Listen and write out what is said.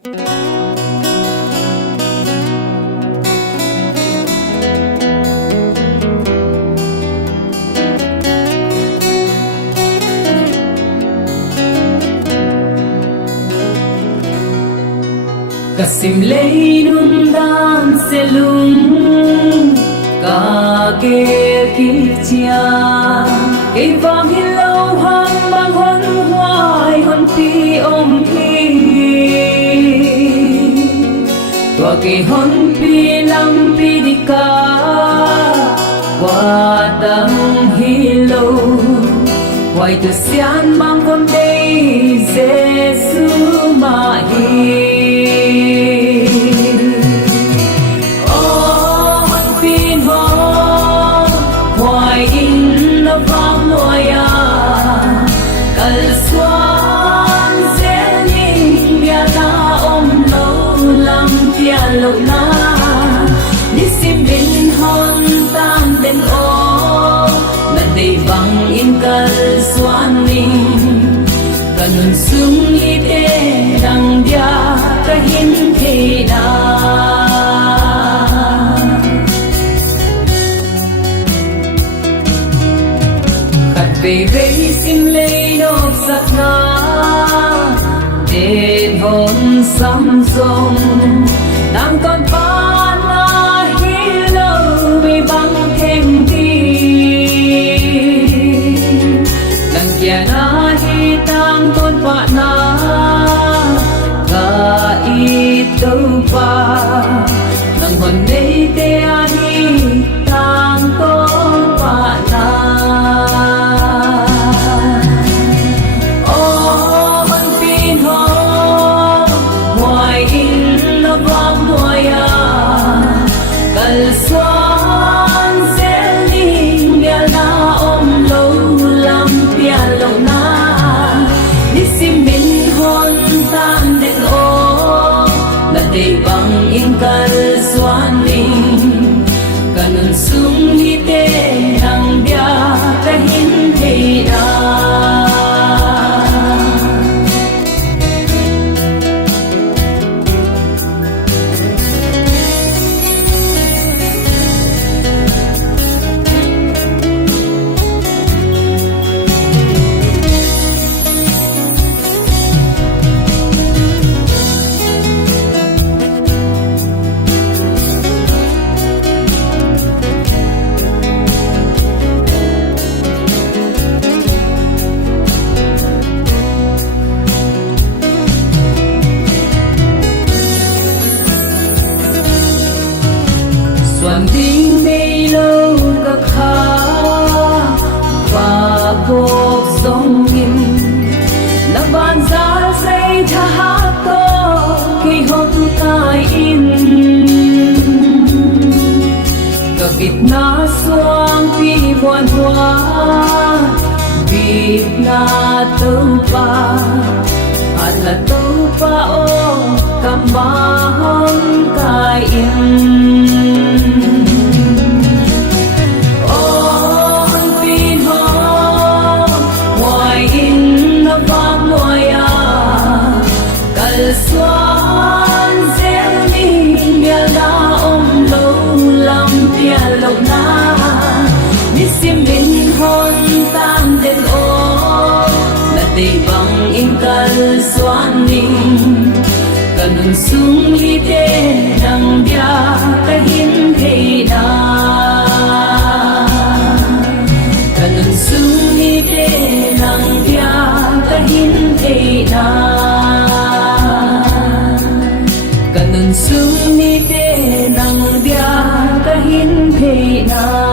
Kasim lấy nung đan xe lung cả kê kiếp chia cây vàng hi lâu hăng bằng hôn hoài hôn pi ôm thi tua cây hôn pi lam pi đi ca qua đắng hi lâu hoài từ xian mang con đây Giêsu mà hi lâu na đi sim bên hôn tam bên ô lần đây vắng in cơn xoan ninh cần hồn sung y tế đằng dia cả hin thế na khát về về sim lấy nộp giặc na đền hồn sắm rồng đang còn ba na hi lâu vì băng thêm đi đằng kia na hi tăng tôn ba na cả ít đâu ba đằng hồn đây te hi tăng tôn ba na xoan sẽ linh bia na ôm lâu lắm bia lâu na đi sim bên hôn tam đến ô là để bằng in cơn xoan linh cần ơn sung đi tê đằng bia cả hin thế na Soạn tiếng đây lâu các khá và cuộc sống nghiêm là bàn giá dây tha hát to khi hôm tai in cả Việt na xoang vì buồn hoa Việt na tâu ba hạt là tâu ba ô cầm ba hông cài in xoan sẽ linh bia na ôm lâu lắm bia lâu na đi sim bên hôn tam đến ô là để bằng in cơn xoan ninh cần hồn sung đi tê đằng bia cả hin thế na cần hồn sung đi tê đằng bia cả hin thế na sung ni te nang bia ka hin the na